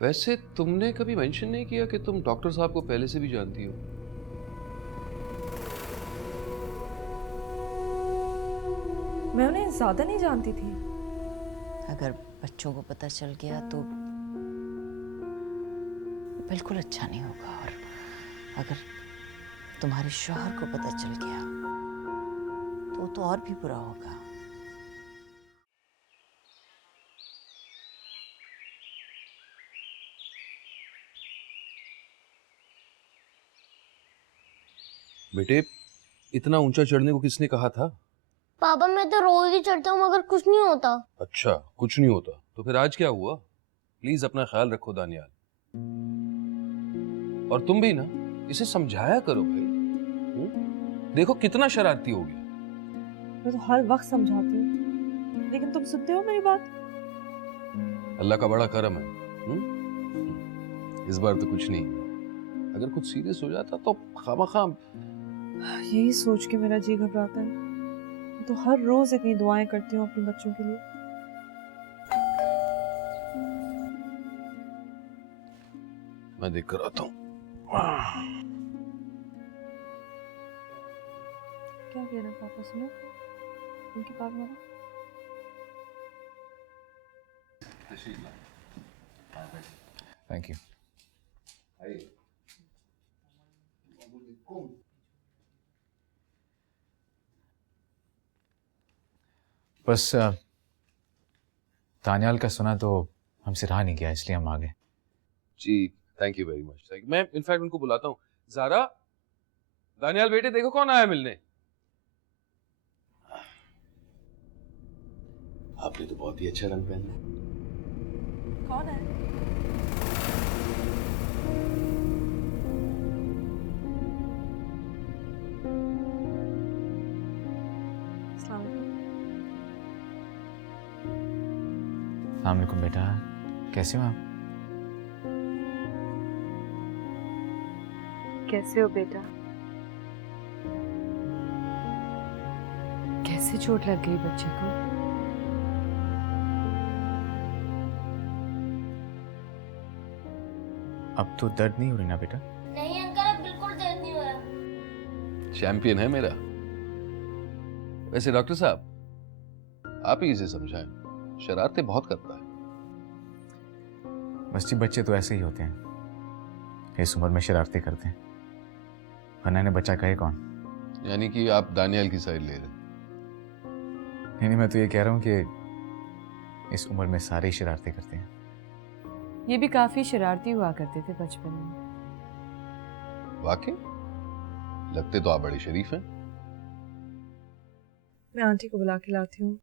वैसे तुमने कभी मेंशन नहीं किया कि तुम डॉक्टर साहब को पहले से भी जानती हो। मैं उन्हें ज्यादा नहीं जानती थी। अगर बच्चों को पता चल गया तो बिल्कुल अच्छा नहीं होगा, और अगर तुम्हारे शौहर को पता चल गया तो और भी बुरा होगा। बेटे, इतना ऊंचा चढ़ने को किसने कहा था? पापा मैं तो रोज ही चढ़ता हूँ मगर कुछ नहीं होता। अच्छा, कुछ नहीं होता तो फिर आज क्या हुआ? प्लीज अपना ख्याल रखो दानियाल। और तुम भी ना इसे समझाया करो भाई। देखो कितना शरारती हो गया। मैं तो हर वक्त समझाती हूँ, लेकिन तुम सुनते हो मेरी बात? अल्लाह का बड़ा करम है। इस बार तो कुछ नहीं हुआ। अगर कुछ सीरियस हो जाता तो खामखा। यही सोच के मेरा जी घबराता है। मैं तो हर रोज इतनी दुआएं करती हूँ अपने बच्चों के लिए। मैं देख कर आता हूँ। क्या कह रहे हैं पापा? सुनो उनकी बात मानो। Thank you. बस तानियाल का सुना तो हमसे रहा नहीं गया, इसलिए हम आ गए। जी thank you very much. Thank you. मैं इनफैक्ट उनको बुलाता हूँ। ज़ारा, दानियाल बेटे देखो कौन आया मिलने। आपने तो बहुत ही अच्छा रंग पहना है। कौन है? अस्सलाम वालेकुम बेटा, कैसे हो आप? कैसे हो बेटा? कैसे चोट लग गई बच्चे को? अब तो दर्द नहीं हो रही ना बेटा? नहीं अंकल अब बिल्कुल दर्द नहीं हो रहा। चैंपियन है मेरा। वैसे डॉक्टर साहब आप ही इसे समझाएं, शरारतें बहुत करता है। बस जी, बच्चे तो ऐसे ही होते हैं, इस उम्र में शरारतें करते हैं, वरना इन्हें बच्चा कहे कौन। यानी कि आप दानियाल की साइड ले रहे हैं। नहीं, मैं तो ये कह रहा हूँ कि इस उम्र में सारे ही शरारतें करते हैं। ये भी काफी शरारती हुआ करते थे बचपन में। वाकई लगते तो आप बड़े शरीफ हैं। मैं आंटी को बुला के लाती हूँ।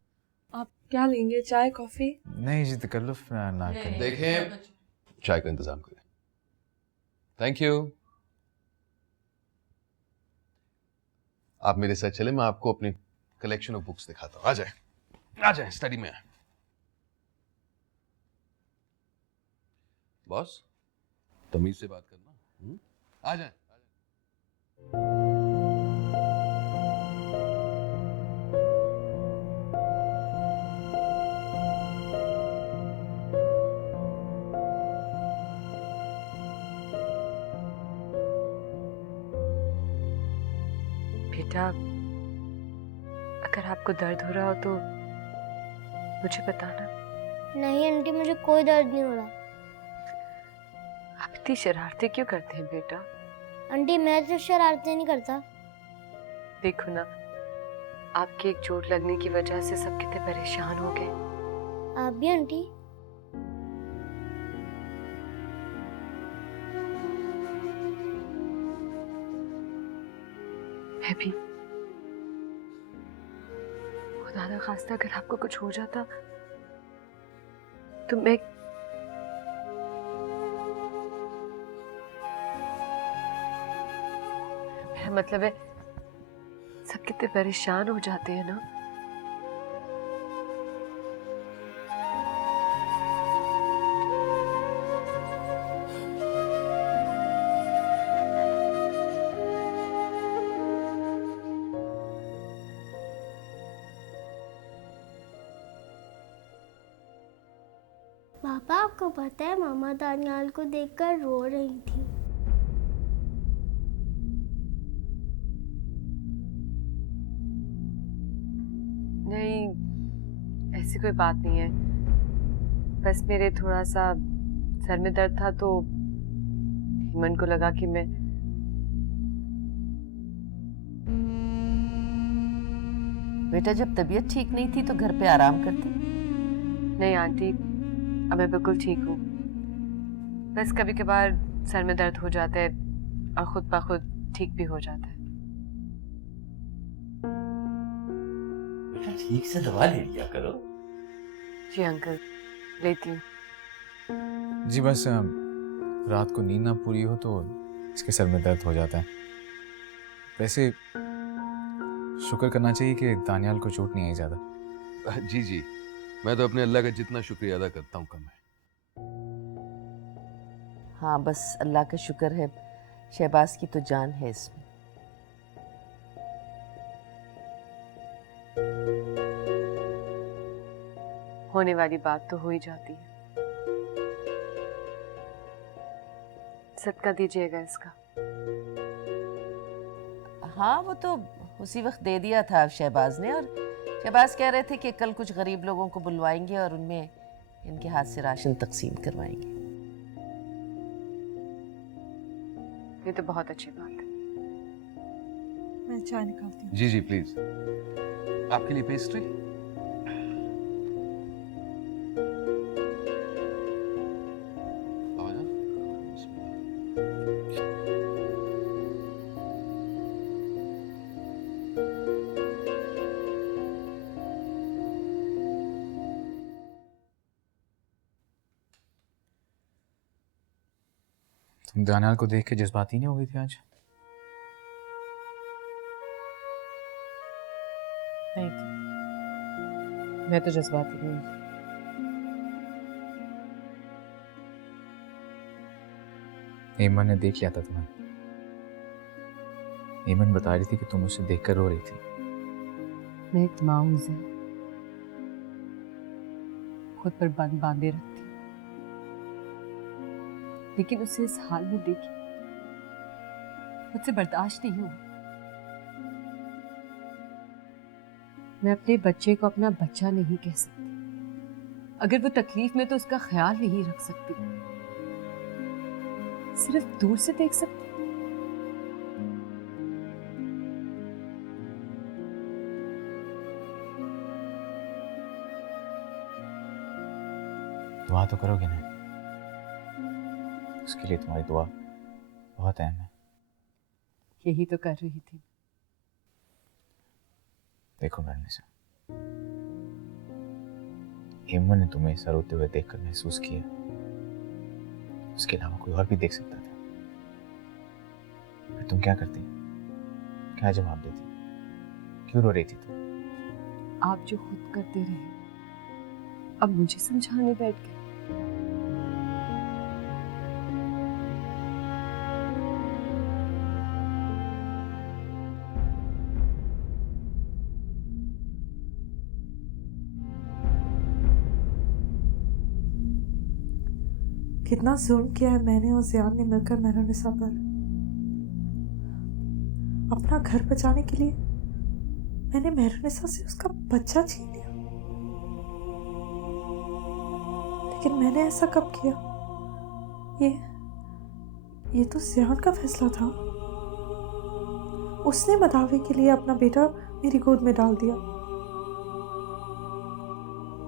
आप क्या लेंगे, चाय कॉफी? नहीं जी, तकल्लुफ ना करें। देखें, चाय का इंतजाम करें। Thank you. आप मेरे साथ चले, मैं आपको अपनी कलेक्शन ऑफ बुक्स दिखाता हूँ। आ जाए स्टडी में। बॉस तमीज से बात करना। आ जाए। बेटा अगर आपको दर्द हो रहा हो तो मुझे बताना। नहीं आंटी मुझे कोई दर्द नहीं हो रहा। आप इतनी शरारतें क्यों करते हैं बेटा? आंटी मैं तो शरारतें नहीं करता। देखो ना, आपकी एक चोट लगने की वजह से सब कितने परेशान हो गए। आप भी आंटी। मैं भी। खुदा ना खास्ता अगर आपको कुछ हो जाता तो मैं मेरा मतलब है सब कितने परेशान हो जाते हैं ना। पापा आपको पता है मामा दानियाल को देखकर रो रही थी। नहीं, ऐसी कोई बात नहीं है। बस मेरे थोड़ा सा सर में दर्द था तो हेमन को लगा कि मैं बेटा जब तबीयत ठीक नहीं थी तो घर पे आराम करती। नहीं आंटी, अब मैं बिल्कुल ठीक हूँ। बस कभी कभार सर में दर्द हो जाता है और खुद ब खुद ठीक भी हो जाता है। बेटा ठीक से दवा ले लिया करो। जी अंकल, लेती हूँ। जी बस रात को नींद ना पूरी हो तो इसके सर में दर्द हो जाता है। वैसे शुक्र करना चाहिए कि दानियाल को चोट नहीं आई ज़्यादा। जी जी, मैं तो अपने अल्लाह का जितना शुक्रिया अदा करता हूँ कम है। हाँ बस अल्लाह का शुक्र है, शहबाज की तो जान है इसमें। होने वाली बात तो हो ही जाती है। सदका दीजिएगा इसका। हाँ वो तो उसी वक्त दे दिया था शहबाज ने, और शहबाज कह रहे थे कि कल कुछ गरीब लोगों को बुलवाएंगे और उनमें इनके हाथ से राशन तकसीम करवाएंगे। ये तो बहुत अच्छी बात है। मैं चाय निकालती हूँ। जी जी प्लीज, आपके लिए पेस्ट्री। तुम दानियाल को देख के जज्बाती नहीं हो गई थी आज? नहीं, मैं तो जज्बाती नहीं हूँ। ईमन ने देख लिया था तुम्हें। ईमन बता रही थी कि तुम उसे देखकर रो रही थी। मैं एक माऊज है, खुद पर बंद बांधे रखती, लेकिन उसे इस हाल में देखी मुझसे बर्दाश्त नहीं हुआ। मैं अपने बच्चे को अपना बच्चा नहीं कह सकती। अगर वो तकलीफ में तो उसका ख्याल नहीं रख सकती, सिर्फ दूर से देख सकती। दुआ तो करोगे ना? उसके लिए तुम्हारी दुआ बहुत अहम है। यही तो कर रही थी। देखो मेहरनिसा, ईमन ने तुम्हें ऐसा रोते हुए देखकर महसूस किया, उसके अलावा कोई और भी देख सकता था। फिर तुम क्या करती? क्या जवाब देती? क्यों रो रही थी तुम? आप जो खुद करते रहे, अब मुझे समझाने बैठ गए। कितना जुल्म किया है मैंने और ज़ियान ने मिलकर मेहरुनिसा पर। अपना घर बचाने के लिए मैंने मेहरुनिसा से उसका बच्चा छीन लिया। लेकिन मैंने ऐसा कब किया? ये तो ज़ियान का फैसला था। उसने बदावे के लिए अपना बेटा मेरी गोद में डाल दिया।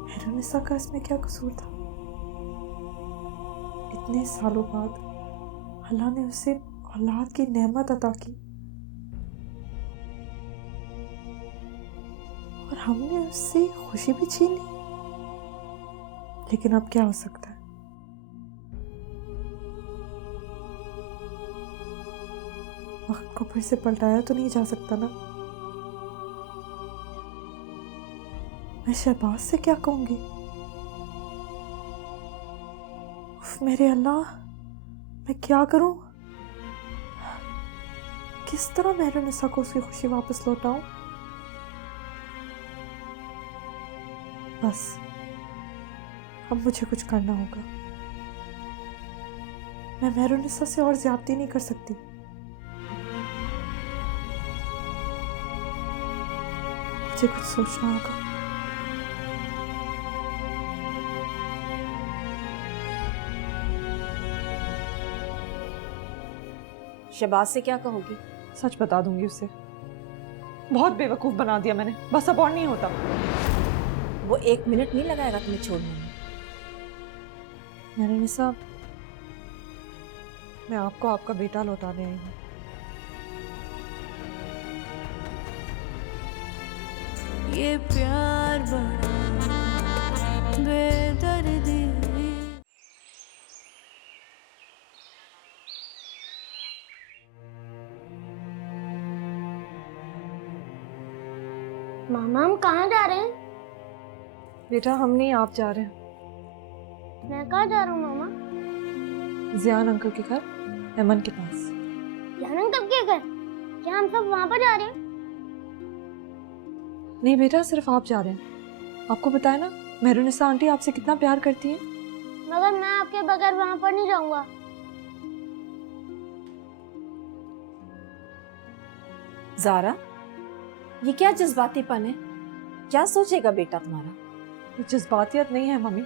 मेहरुनिसा का इसमें क्या कसूर था? इतने सालों बाद अल्लाह ने उसे औलाद की नेमत अता की और हमने उससे खुशी भी छीन ली। लेकिन अब क्या हो सकता है? वक्त को फिर से पलटाया तो नहीं जा सकता ना। मैं शहबाज से क्या कहूंगी? मेरे अल्लाह, मैं क्या करूं? किस तरह मेहरुनिसा को उसकी खुशी वापस लौटाऊं? बस अब मुझे कुछ करना होगा। मैं मेहरुनिसा से और ज्यादती नहीं कर सकती। मुझे कुछ सोचना होगा। शहबाज से क्या कहोगी? सच बता दूंगी उसे। बहुत बेवकूफ बना दिया मैंने, बस अब और नहीं होता। वो 1 मिनट नहीं लगाएगा तुम्हें छोड़ने में। मेहरुनिसा, मैं आपको आपका बेटा लौटाने आई हूँ। ये प्यार बड़ा बेदर्दी। मामा हम कहाँ जा रहे हैं? बेटा हम नहीं, आप जा रहे हैं। मैं कहाँ जा रहा हूँ मामा? जियान अंकल के घर, अमन के पास। यानन कब के घर? क्या हम सब वहाँ पर जा रहे हैं? नहीं बेटा, सिर्फ आप जा रहे हैं। आपको बताया ना, मेहरुनिसा आंटी आपसे कितना प्यार करती है। मगर मैं आपके बगैर वहाँ पर नहीं जाऊँगा। ज़ारा, ये क्या जज्बातीपन है? क्या सोचेगा बेटा तुम्हारा? ये जज्बातियत नहीं है मम्मी।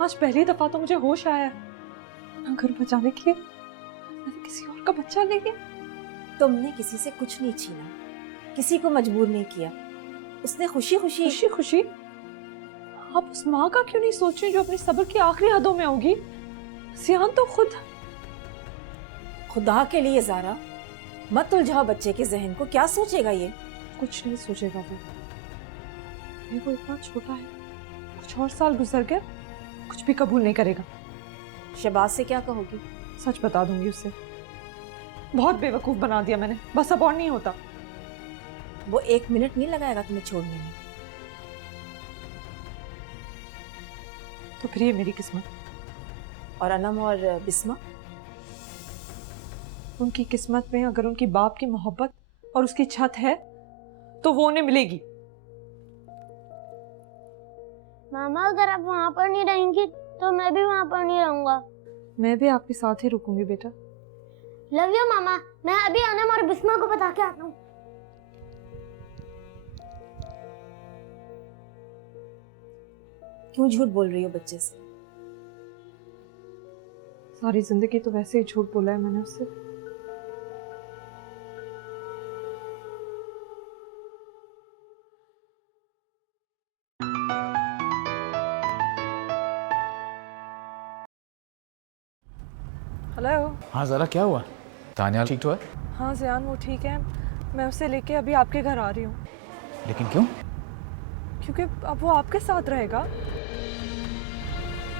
आज पहली दफा तो मुझे होश आया है। मैं घर बचाने के लिए मैंने किसी और का बच्चा ले लिया। तुमने किसी से कुछ नहीं छीना, किसी को मजबूर नहीं किया। उसने खुशी खुशी खुशी खुशी? आप उस माँ का क्यों नहीं सोच रही जो अपने सब्र की आखिरी हदों में होगी? जियान तो खुद। खुदा के लिए ज़ारा, मत उलझाओ बच्चे के जहन को। क्या सोचेगा ये? कुछ नहीं सोचेगा वो इतना छोटा है। कुछ और साल गुजर गए, कुछ भी कबूल नहीं करेगा। शहबाज से क्या कहोगी? सच बता दूंगी उसे। बहुत बेवकूफ बना दिया मैंने, बस अब और नहीं होता। वो 1 मिनट नहीं लगाएगा तुम्हें छोड़ने में। तो फिर ये मेरी किस्मत। और अनम और बिस्मा? उनकी किस्मत में अगर उनकी बाप की मोहब्बत और उसकी छत है तो वो उन्हें मिलेगी। मामा अगर आप वहाँ पर नहीं रहेंगी तो मैं भी वहाँ पर नहीं रहूँगा। मैं भी आपके साथ ही रुकूंगी बेटा। लव यू मामा। मैं अभी अनम और बिस्मा को बता के आता हूँ। क्यों झूठ बोल रही हो बच्चे से? सारी जिंदगी तो वैसे ही झूठ बोला है मैंने उससे। हेलो। हाँ ज़रा, क्या हुआ? तानिया ठीक तो है? हाँ जियान वो ठीक है। मैं उसे लेके अभी आपके घर आ रही हूँ। लेकिन क्यों? क्योंकि अब वो आपके साथ रहेगा।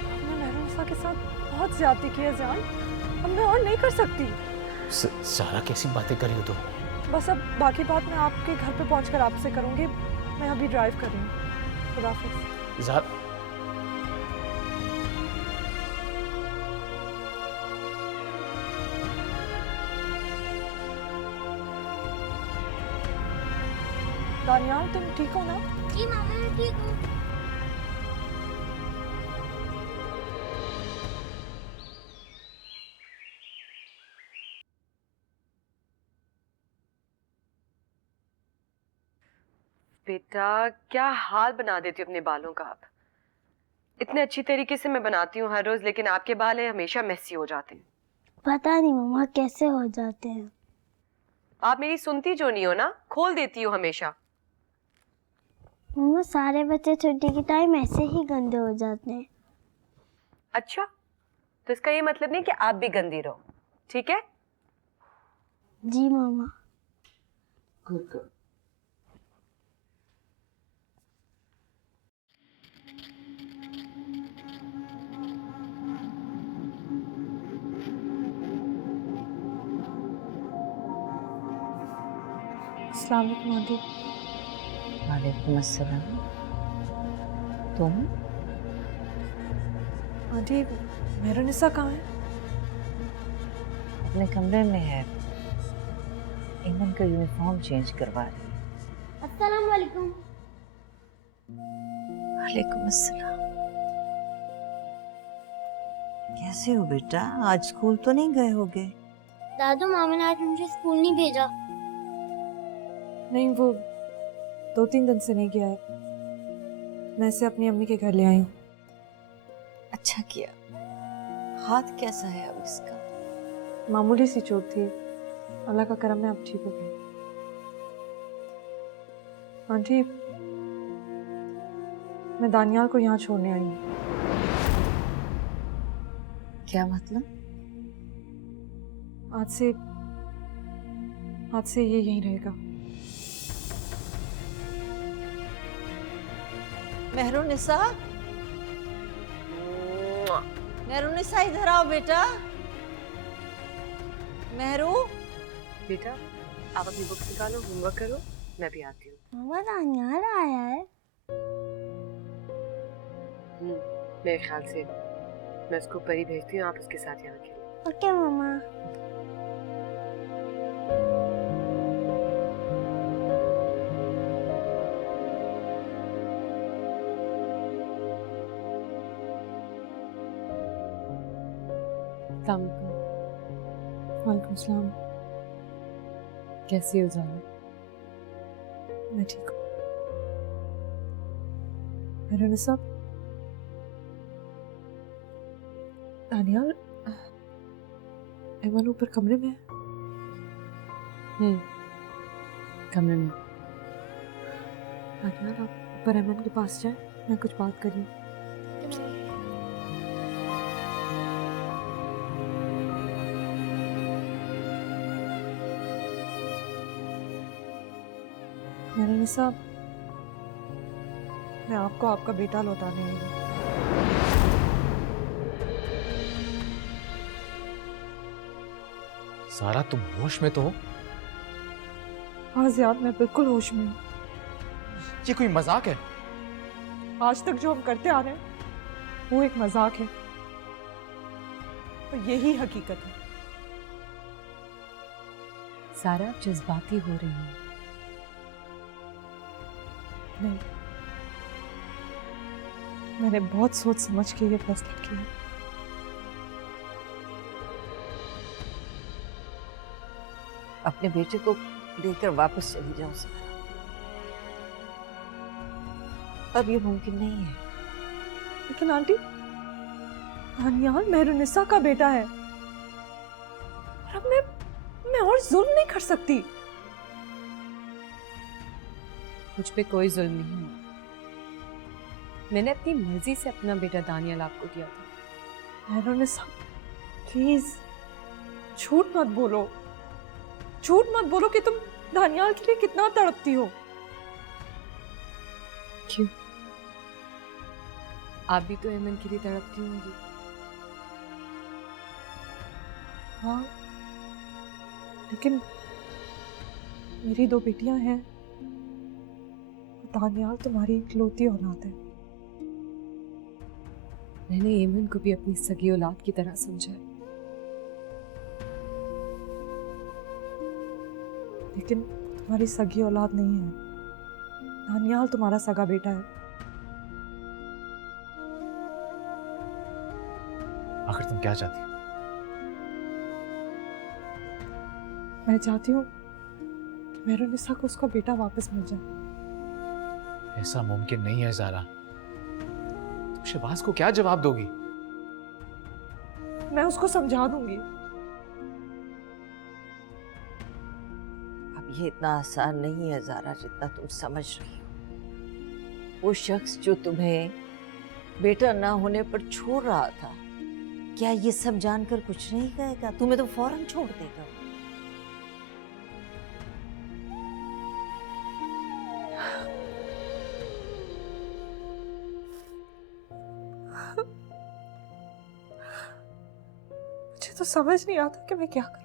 हमने मेहरुनिसा के साथ बहुत ज्यादती की है जियान। अब मैं और नहीं कर सकती। सारा कैसी बातें कर रही हो तुम? बस अब बाकी बात मैं आपके घर पे पहुंचकर आपसे करूंगी। मैं अभी ड्राइव कर रही हूँ। खुदा हाफिज़। ज़ारा, दानियाल तुम ठीक हो ना? जी मामा मैं ठीक हूँ। बेटा क्या हाल बना देती हो अपने बालों का आप। इतने अच्छी तरीके से मैं बनाती हूँ हर रोज, लेकिन आपके बाल है हमेशा मेसी हो जाते हैं। पता नहीं मामा कैसे हो जाते हैं। आप मेरी सुनती जो नहीं हो ना, खोल देती हो हमेशा। मामा सारे बच्चे छुट्टी के टाइम ऐसे ही गंदे हो जाते हैं। अच्छा, तो इसका ये मतलब नहीं कि आप भी गंदी रहो, ठीक है? जी मामा। गुड। अस्सलाम वालेकुम आंटी। वालेकुम अस्सलाम। तुम? आंटी मेहरुनिसा कहाँ है? अपने कमरे में है, इमन का यूनिफॉर्म चेंज करवा रही है। अस्सलाम वालेकुम। वालेकुम अस्सलाम। कैसे हो बेटा? आज स्कूल तो नहीं गए होगे? दादू मामा ने आज मुझे स्कूल नहीं भेजा। नहीं, वो 2-3 दिन से नहीं गया है। मैं इसे अपनी अम्मी के घर ले आई हूँ। अच्छा किया। हाथ कैसा है अब इसका? मामूली सी चोट थी, अल्लाह का करम है अब ठीक हो गई। आंटी, मैं दानियाल को यहाँ छोड़ने आई हूँ। क्या मतलब? आज से ये यहीं रहेगा। मेहरुनिसा, मेहरुनिसा इधर आओ बेटा। मेहरू, बेटा आप अपनी बुक्स निकालो, होमवर्क करो, मैं भी आती हूँ। मामा दानियाल आया है। मेरे ख्याल से मैं उसको परी भेजती हूँ, आप उसके साथ यहाँ खेलो। ओके मामा। वालेकुम सलाम। कैसी हो जाना? मैं ठीक हूँ। मेहरुनिसा, दानियाल ऐमन ऊपर कमरे में है। कमरे में। दानियाल आप ऊपर ऐमन के पास जाए, मैं कुछ बात कर रही हूँ। मेहरुनिसा, मैं आपको आपका बेटा लौटाने आई हूँ। सारा तुम होश में तो हो? हाँ ज़ियाद, मैं बिल्कुल होश में हूँ। ये कोई मजाक है? आज तक जो हम करते आ रहे हैं वो एक मजाक है, और यही हकीकत है। सारा आप जज्बाती हो रही हैं। नहीं, मैंने बहुत सोच समझ के ये फैसला किया। अपने बेटे को लेकर वापस चली जाओ सारा। अब ये मुमकिन नहीं है। लेकिन आंटी, दानियाल मेहरुनिसा का बेटा है, और अब मैं और जुल्म नहीं कर सकती। मुझ पे कोई जुल्म नहीं हुआ। मैंने अपनी मर्जी से अपना बेटा दानियाल आपको दिया था। मेहरुनिसा, प्लीज झूठ मत बोलो। झूठ मत बोलो कि तुम दानियाल के लिए कितना तड़पती हो। क्यों? आप भी तो ऐमन के लिए तड़पती होंगी। हाँ, लेकिन मेरी 2 बेटियां हैं, दानियाल तुम्हारी इकलौती औलाद है। मैंने ऐमन को भी अपनी सगी औलाद की तरह समझा, लेकिन तुम्हारी सगी औलाद नहीं है। दानियाल तुम्हारा सगा बेटा है। आखिर तुम क्या चाहती हो? मैं चाहती हूँ कि मेहरुनिसा को उसका बेटा वापस मिल जाए। ऐसा मुमकिन नहीं है ज़ारा। तुम शहबाज को क्या जवाब दोगी? मैं उसको समझा दूंगी। अब ये इतना आसान नहीं है ज़ारा जितना तुम समझ रही हो। वो शख्स जो तुम्हें बेटा ना होने पर छोड़ रहा था, क्या ये सब जानकर कुछ नहीं कहेगा? तुम्हें तो फौरन छोड़ देगा। मुझे तो समझ नहीं आता कि मैं क्या करूं।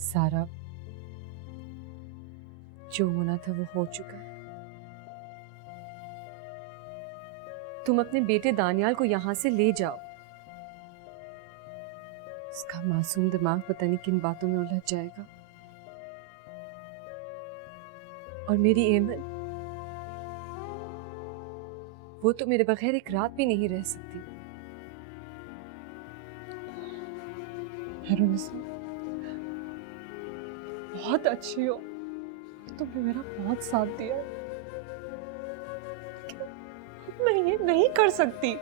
सारा, जो होना था वो हो चुका है। तुम अपने बेटे दानियाल को यहां से ले जाओ। उसका मासूम दिमाग पता नहीं किन बातों में उलझ जाएगा। और मेरी एमन, वो तो मेरे बगैर एक रात भी नहीं रह सकती। मेहरुनिसा, बहुत अच्छी हो, तुमने मेरा बहुत साथ दिया। अब मैं ये नहीं कर सकती,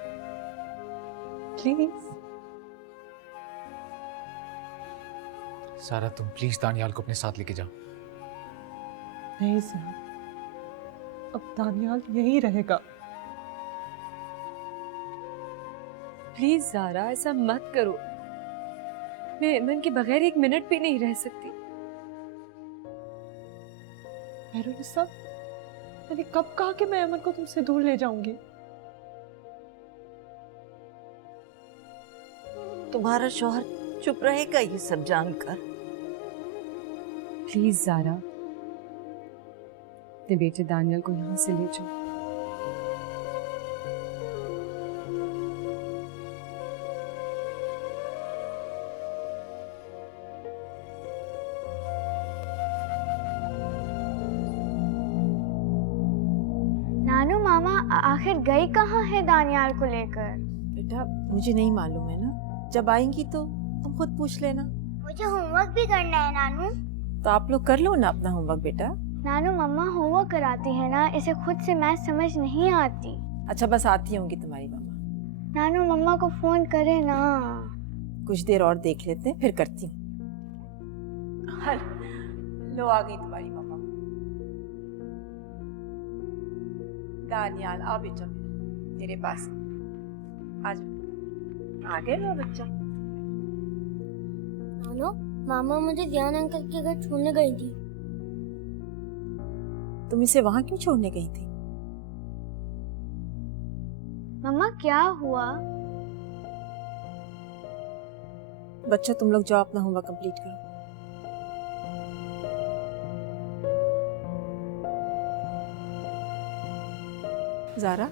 प्लीज। सारा तुम प्लीज दानियाल को अपने साथ लेके जाओ। नहीं सर, अब दानियाल यहीं रहेगा। प्लीज ज़ारा, ऐसा मत करो। मैं एमन के बगैर एक मिनट भी नहीं रह सकती। मेहरुनिसा, मैंने कब कहा कि मैं अमन को तुमसे दूर ले जाऊंगी? तुम्हारा शौहर चुप रहेगा ये सब जानकर? प्लीज ज़ारा, अपने बेटे दानियल को यहाँ से ले जाओ। नानू मामा आखिर गई कहाँ है दानियाल को लेकर? बेटा मुझे नहीं मालूम है ना, जब आएंगी तो तुम खुद पूछ लेना। मुझे होमवर्क भी करना है नानू। तो आप लोग कर लो ना अपना होमवर्क बेटा। नानू मम्मा होमवर्क कराती है ना, इसे खुद से मैथ समझ नहीं आती। अच्छा बस आती होंगी तुम्हारी मम्मा। नानू मम्मा को फोन करे ना। कुछ देर और देख लेते हैं फिर करती हूँ। लो आ गई तुम्हारी मम्मा। दानियाल आ बेटा तेरे पास। आज आ गए ना बच्चा। नानू मामा मुझे ध्यान अंकल के घर छोड़ने गई थी। तुम इसे वहां क्यों छोड़ने गई थी? मम्मा क्या हुआ? बच्चा तुम लोग जाओ अपना होमवर्क कंप्लीट करो। ज़ारा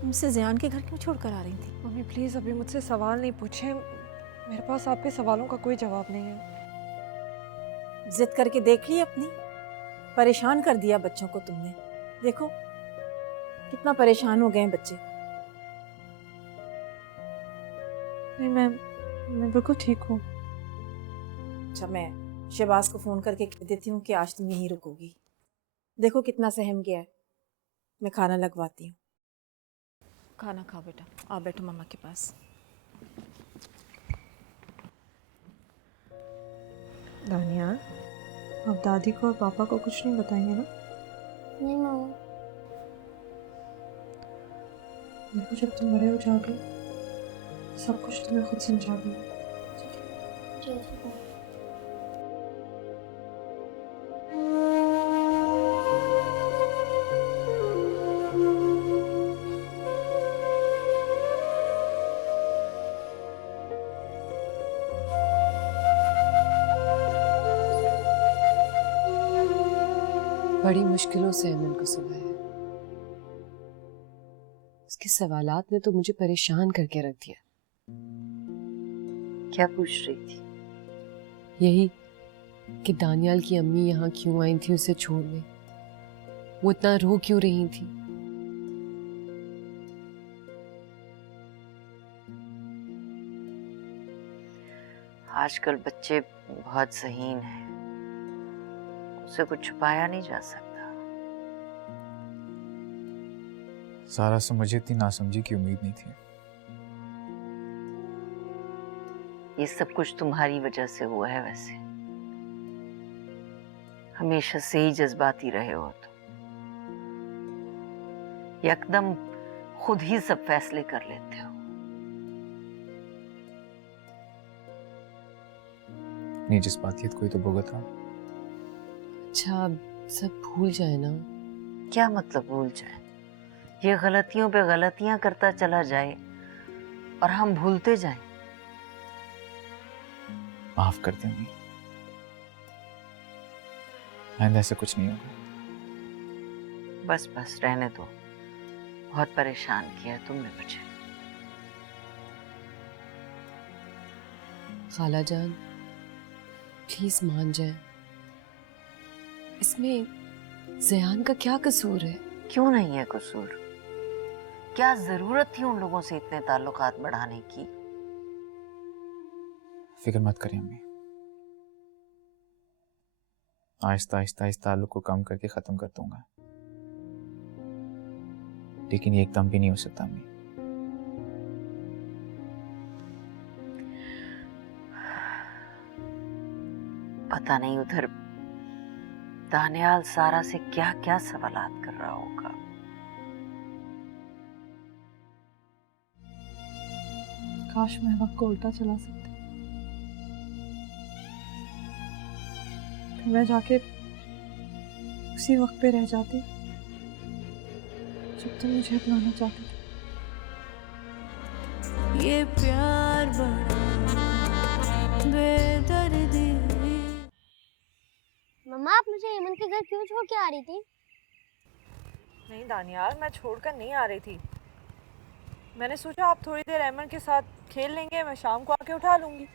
तुमसे ज़ियान के घर क्यों छोड़ कर आ रही थी? मम्मी प्लीज अभी मुझसे सवाल नहीं पूछे, मेरे पास आपके सवालों का कोई जवाब नहीं है। जिद करके देख ली अपनी, परेशान कर दिया बच्चों को तुमने। देखो कितना परेशान हो गए हैं बच्चे। नहीं मैं बिल्कुल ठीक हूँ। अच्छा मैं शहबाज को फ़ोन करके कह देती हूँ कि आज तुम यहीं रुकोगी। देखो कितना सहम गया है। मैं खाना लगवाती हूँ। खाना खाओ बेटा, आओ बैठो मम्मा के पास। दानियाल, आप दादी को और पापा को कुछ नहीं बताएंगे ना? नहीं मामा। देखो जब तुम बड़े हो जाओगे सब कुछ तुम्हें खुद समझा दूंगी। बड़ी मुश्किलों से एमन को सुलाया। उसके सवालात ने तो मुझे परेशान करके रख दिया। क्या पूछ रही थी? यही कि दानियाल की अम्मी यहाँ क्यों आई थी उसे छोड़ने, वो इतना रो क्यों रही थी। आजकल बच्चे बहुत ज़हीन हैं, उसे कुछ छुपाया नहीं जा सकता। सारा से मुझे इतनी नासमझी की उम्मीद नहीं थी। ये सब कुछ तुम्हारी वजह से हुआ है। वैसे हमेशा से ही जज्बाती रहे हो तुम। यकदम खुद ही सब फैसले कर लेते हो। नहीं जज्बातियत कोई तो भुगत रहा। अच्छा अब सब भूल जाए ना। क्या मतलब भूल जाए? ये गलतियों पे गलतियां करता चला जाए और हम भूलते जाएं। माफ कर देंगी, आइंदा ऐसा कुछ नहीं होगा। बस बस रहने दो, बहुत परेशान किया है तुमने मुझे। खाला जान प्लीज मान जाए। इसमें ज़यान का क्या कसूर है? क्यों नहीं है कसूर? क्या जरूरत थी उन लोगों से इतने ताल्लुकात बढ़ाने की? फिक्र मत करिए अम्मी, आहिस्ता आहिस्ता इस ताल्लुक को कम करके ख़त्म कर दूंगा, लेकिन ये एकदम भी नहीं हो सकता अम्मी। पता नहीं उधर दानियाल सारा से क्या क्या सवालात कर रहा होगा। काश मैं वक्त को उल्टा चला सकती, फिर मैं जाके उसी वक्त पे रह जाती जब तुम मुझे अपनाना चाहते थे। ये प्यार बड़ा बेदर्दी। मम्मा आप मुझे हेमंत के घर क्यों छोड़ के आ रही थी? नहीं दानियाल, मैं छोड़कर नहीं आ रही थी। मैंने सोचा आप थोड़ी देर अहमद के साथ खेल लेंगे, मैं शाम को आके उठा लूंगी।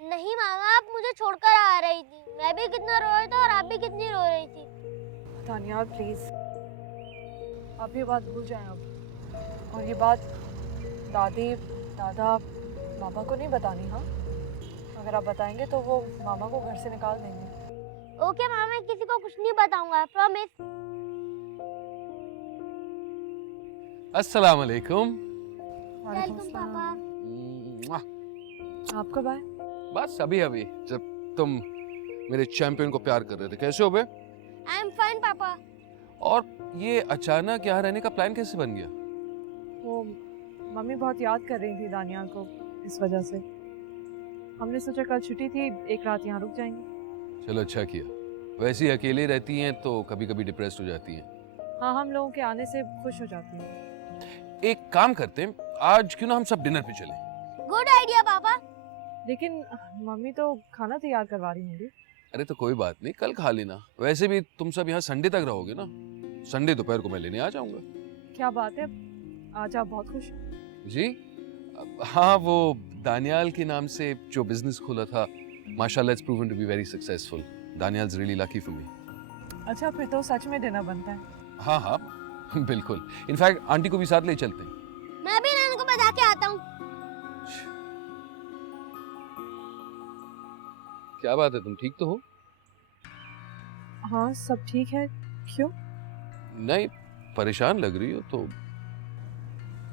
नहीं मामा, आप मुझे छोड़कर आ रही थी। मैं भी कितना रो रहा था और आप भी कितनी रो रही थी। दानियाल प्लीज, आप ये बात भूल जाएं अब, और ये बात दादी दादा मामा को नहीं बतानी। हाँ, अगर आप बताएंगे तो वो मामा को घर से निकाल देंगे। ओके मामा, मैं किसी को कुछ नहीं बताऊंगा, प्रॉमिस। अस्सलाम वालेकुम। वेलकम पापा। आप कब आए? बस अभी अभी, जब तुम मेरे चैंपियन को प्यार कर रहे थे। कैसे हो बे? आई एम फाइन पापा। और ये अचानक यहाँ रहने का प्लान कैसे बन गया? वो मम्मी बहुत याद कर रही थी दानियाल को, इस वजह से हमने सोचा कल छुट्टी थी, एक रात यहाँ रुक जाएंगे। चलो अच्छा किया। वैसे ही अकेली रहती हैं तो कभी कभी डिप्रेस्ड हो जाती हैं। हाँ, हम लोगों के आने से खुश हो जाती हैं। एक काम करते हैं, आज क्यों ना हम सब डिनर पे चलें? गुड आइडिया पापा। लेकिन मम्मी तो खाना तैयार करवा रही होंगी। अरे तो कोई बात नहीं, कल खा लेना। वैसे भी तुम सब यहाँ संडे तक रहोगे ना, संडे दोपहर को मैं लेने आ जाऊंगा। क्या बात है, आज आप बहुत खुश हो। जी हाँ, वो दानियाल के नाम से जो बिजनेस खोला था, माशाल्लाह it's proven to be very successful. Daniyal is really lucky for me. अच्छा, फिर तो सच में डिनर बनता है। हाँ हाँ बिल्कुल। इनफैक्ट आंटी को भी साथ ले चलते हैं। मैं भी नानी को बता के आता हूँ। क्या बात है, तुम ठीक तो हो? हाँ, सब ठीक है। क्यों? नहीं, परेशान लग रही हो तो।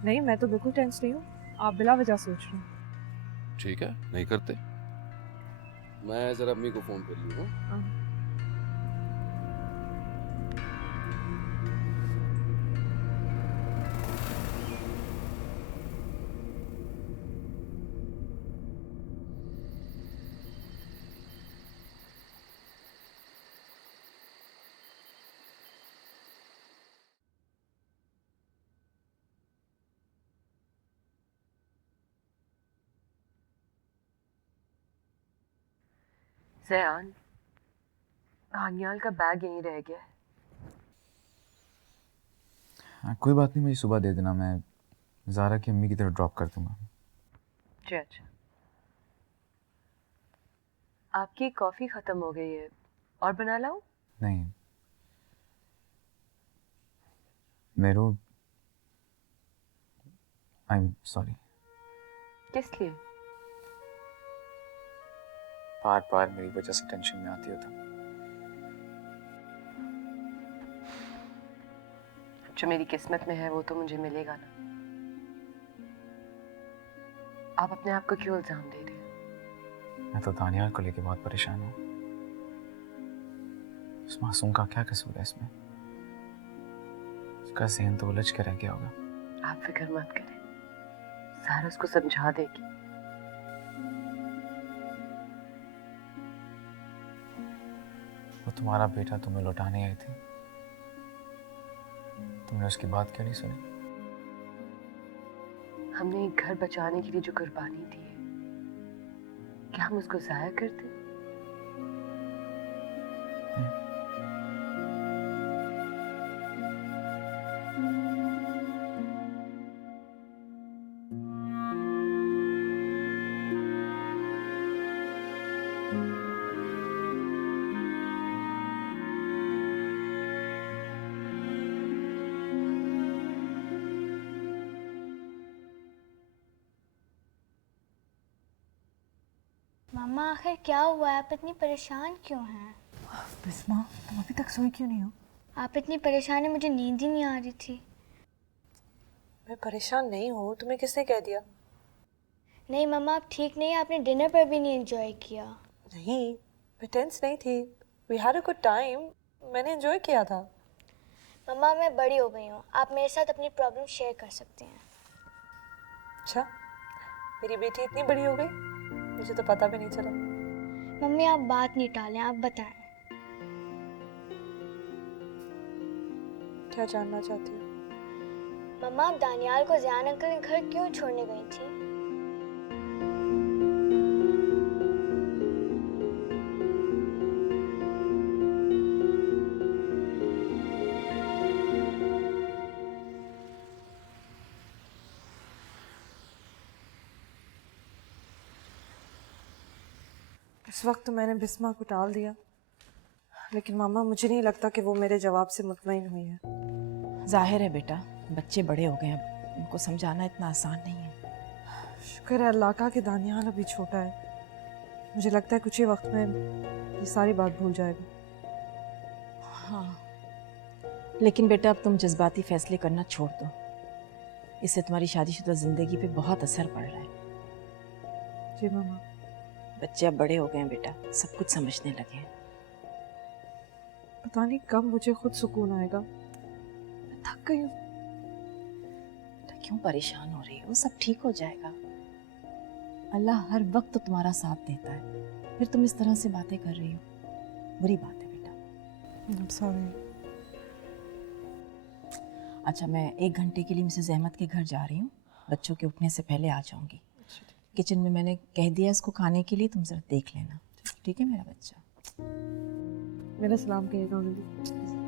नहीं, मैं तो बिल्कुल टेंस नहीं हूँ, आप बिला वजह सोच रहे हैं। ठीक है, नहीं करते। मैं जरा अम्मी को फोन कर लूँ। ज़यान, दानियाल का बैग यहीं रह गया है। हाँ, कोई बात नहीं, मुझे सुबह दे देना, मैं ज़ारा की अम्मी की तरफ ड्रॉप कर दूंगा। जी अच्छा। आपकी कॉफ़ी ख़त्म हो गई है, और बना लाऊं? नहीं मेरू, आई एम सॉरी। किस लिए? बार बार मेरी वजह से टेंशन में आती हो तुम। जो मेरी किस्मत में है वो तो मुझे मिलेगा ना। आप अपने आप को क्यों इल्जाम दे रहे हैं? मैं तो दानियाल को लेके बहुत परेशान हूँ। उस मासूम का क्या कसूर है इसमें? उसका ज़हन तो उलझ के रह गया होगा। आप फिक्र मत करें, सारा उसको समझा देगी। वो तुम्हारा बेटा तुम्हें लौटाने आई थी, तुमने उसकी बात क्यों नहीं सुनी? हमने एक घर बचाने के लिए जो कुर्बानी दी है, क्या हम उसको जाया करते? मामा आखिर क्या हुआ है? आप इतनी परेशान क्यों हैं? बिस्मा, तुम अभी तक सोई क्यों नहीं हो? आप इतनी परेशान है, मुझे नींद ही नहीं आ रही थी। मैं परेशान नहीं हूँ, तुम्हें किसने कह दिया? नहीं मामा, आप ठीक नहीं, आपने डिनर पर भी नहीं एंजॉय किया। नहीं, मैं टेंस नहीं थी। We had a good time, मैंने एंजॉय किया था। मम्मा मैं बड़ी हो गई हूँ, आप मेरे साथ अपनी प्रॉब्लम शेयर कर सकती हैं। अच्छा, मेरी बेटी इतनी बड़ी हो गई, मुझे तो पता भी नहीं चला। मम्मी आप बात नहीं टालें, आप बताएं। क्या जानना चाहती हो? मम्मा आप दानियाल को ज़ियान अंकल के घर क्यों छोड़ने गई थी? इस वक्त तो मैंने बिस्मा को टाल दिया, लेकिन मामा मुझे नहीं लगता कि वो मेरे जवाब से मुतमईन हुई है। जाहिर है बेटा, बच्चे बड़े हो गए हैं, उनको समझाना इतना आसान नहीं है। शुक्र है अल्लाह का कि दानियाल अभी छोटा है। मुझे लगता है कुछ ही वक्त में ये सारी बात भूल जाएगा। हाँ, लेकिन बेटा अब तुम जज्बाती फैसले करना छोड़ दो, इससे तुम्हारी शादीशुदा ज़िंदगी पे बहुत असर पड़ रहा है। जी मामा। बच्चे अब बड़े हो गए हैं बेटा, सब कुछ समझने लगे हैं। पता नहीं कब मुझे खुद सुकून आएगा, मैं थक गई हूँ। बेटा क्यों परेशान हो रही हो? सब ठीक हो जाएगा। अल्लाह हर वक्त तुम्हारा साथ देता है, फिर तुम इस तरह से बातें कर रही हो, बुरी बात है बेटा। I'm sorry। अच्छा, मैं 1 घंटे के लिए मिसेस अहमद के घर जा रही हूँ, बच्चों के उठने से पहले आ जाऊँगी। किचन में मैंने कह दिया इसको खाने के लिए, तुम जरा देख लेना, ठीक है मेरा बच्चा? मेरा सलाम कहिएगा उन्हें।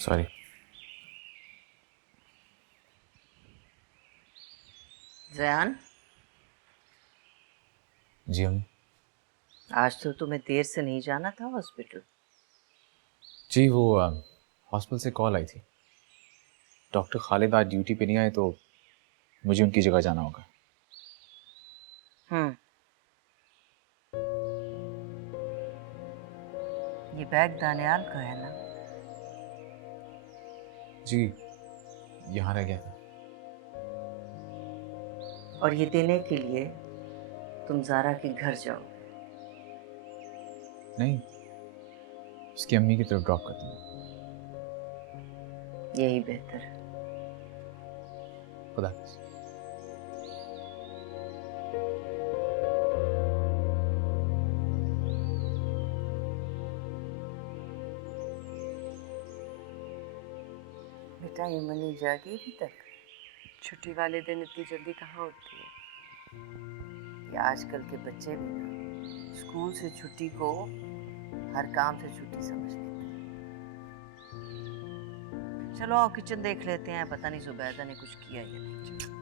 सॉरी। ज़यान, जी अम्मी। आज तो तुम्हें देर से नहीं जाना था हॉस्पिटल? जी वो हॉस्पिटल से कॉल आई थी, डॉक्टर खालिद आज ड्यूटी पे नहीं आए तो मुझे उनकी जगह जाना होगा। ये बैग दानियाल का है ना? जी, यहाँ रह गया था। और ये देने के लिए तुम ज़ारा के घर जाओ? नहीं, उसकी अम्मी की तरफ ड्रॉप कर दूँगा। यही बेहतर है। खुदा हाफिज़। बेटा ये मनी जागी अभी तक? छुट्टी वाले दिन इतनी जल्दी कहाँ उठती है? ये आजकल के बच्चे भी ना स्कूल से छुट्टी को हर काम से छुट्टी समझ लेते हैं। चलो आओ किचन देख लेते हैं, पता नहीं जुबैदा ने कुछ किया या नहीं।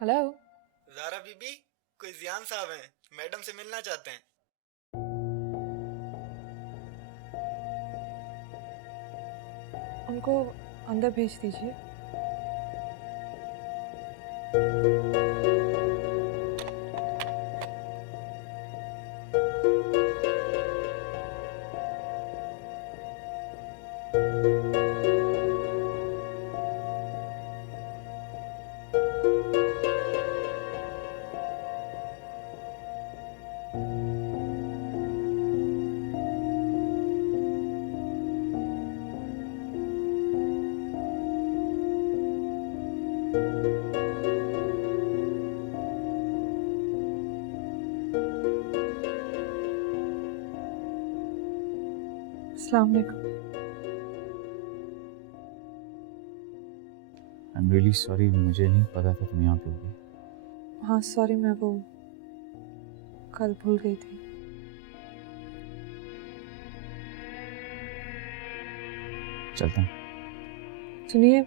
हेलो ज़ारा बीबी, कोई ज़ियान साहब हैं, मैडम से मिलना चाहते हैं। उनको अंदर भेज दीजिए। अस्सलाम वालेकुम। आई एम रियली सॉरी, मुझे नहीं पता था तुम यहाँ पे होगी। हाँ सॉरी, मैं वो कल भूल गई थी। चलता हूँ। सुनिए,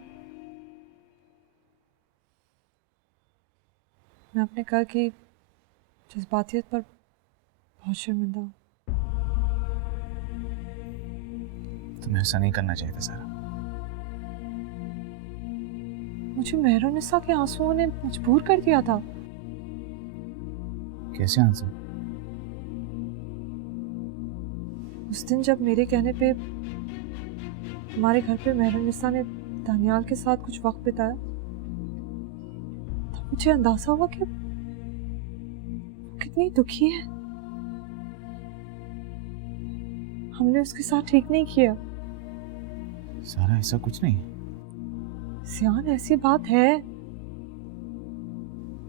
मैं अपने कल की जज्बातियत पर बहुत शर्मिंदा हूँ। तुम्हें ऐसा नहीं करना चाहिए था सारा। मुझे मेहरुनिसा के आंसुओं ने मजबूर कर दिया था। कैसे आंसू? उस दिन जब मेरे कहने पे हमारे घर पे मेहरुनिसा ने दानियाल के साथ कुछ वक्त बिताया, तब मुझे अंदाजा हुआ कि वो कितनी दुखी है। हमने उसके साथ ठीक नहीं किया। सारा ऐसा कुछ नहीं है। सियान, ऐसी बात है।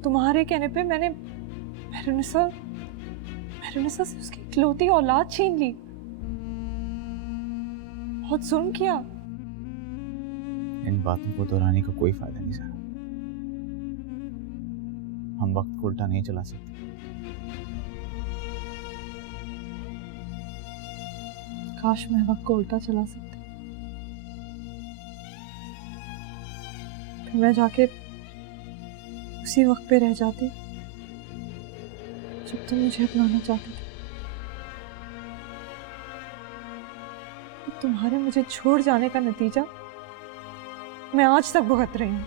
तुम्हारे कहने पे मैंने मेहरुनिसा से उसकी इकलौती औलाद छीन ली। बहुत जुल्म किया। इन बातों को दोहराने का कोई फायदा नहीं सारा। हम वक्त को उल्टा नहीं चला सकते। काश मैं वक्त को उल्टा चला सकती। फिर मैं जाके उसी वक्त पे रह जाती जब तुम मुझे अपनाना चाहते थे। तुम्हारे मुझे छोड़ जाने का नतीजा मैं आज तक भुगत रही हूँ।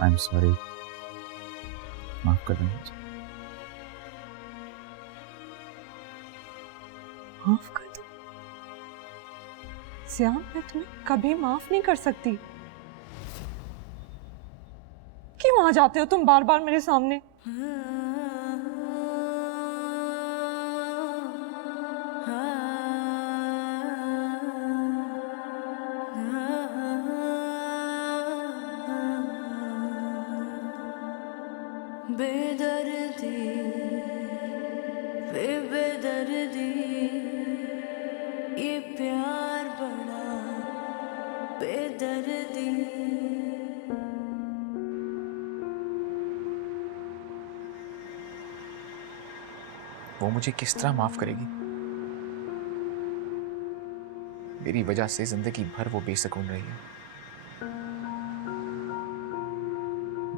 आई एम सॉरी, माफ कर देना मुझे। माफ कर दो? सियाम, मैं तुम्हें कभी माफ नहीं कर सकती। क्यों आ जाते हो तुम बार बार मेरे सामने? बेदर्दी बेदर्दी ये प्यार बड़ा बेदर्दी। वो मुझे किस तरह माफ करेगी? मेरी वजह से जिंदगी भर वो बेसुकून रही है।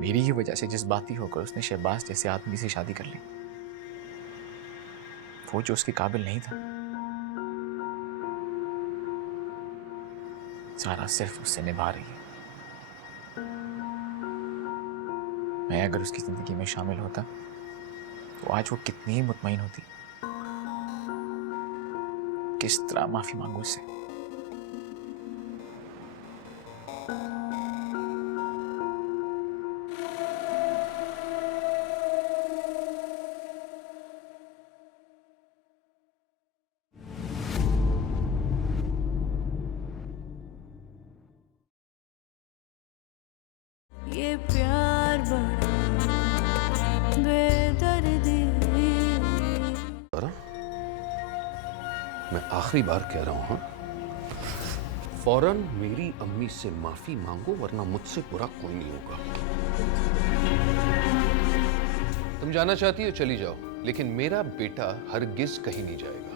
मेरी ही वजह से जज्बाती होकर उसने शहबाज जैसे आदमी से शादी कर ली, वो जो उसके काबिल नहीं था। सारा सिर्फ उससे निभा रही है। मैं अगर उसकी जिंदगी में शामिल होता तो आज वो कितनी ही मुतमईन होती। किस तरह माफी मांगू उससे? ये प्यार बड़ा बेदर्दी। मैं आखिरी बार कह रहा हूं, हाँ? फौरन मेरी अम्मी से माफी मांगो, वरना मुझसे बुरा कोई नहीं होगा। तुम जाना चाहती हो चली जाओ, लेकिन मेरा बेटा हरगिज कहीं नहीं जाएगा।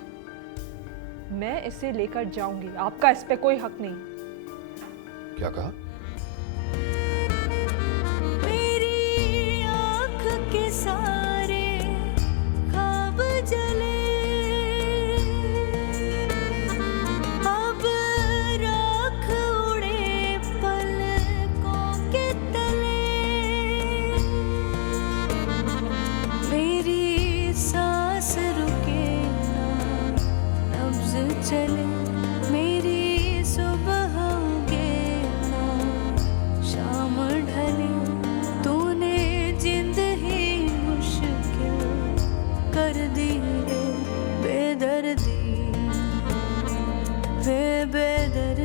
मैं इसे लेकर जाऊंगी, आपका इस पे कोई हक नहीं। क्या कहा? मेरी आँख के सारे ख्वाब जले, अब राख उड़े पलकों के तले। मेरी सांस रुके ना, नब्ज चले, मेरी सुबह उगे ना, शाम ढले। तूने जिंद ही मुश्किल कर दी रे बेदर्दी बेदर्दी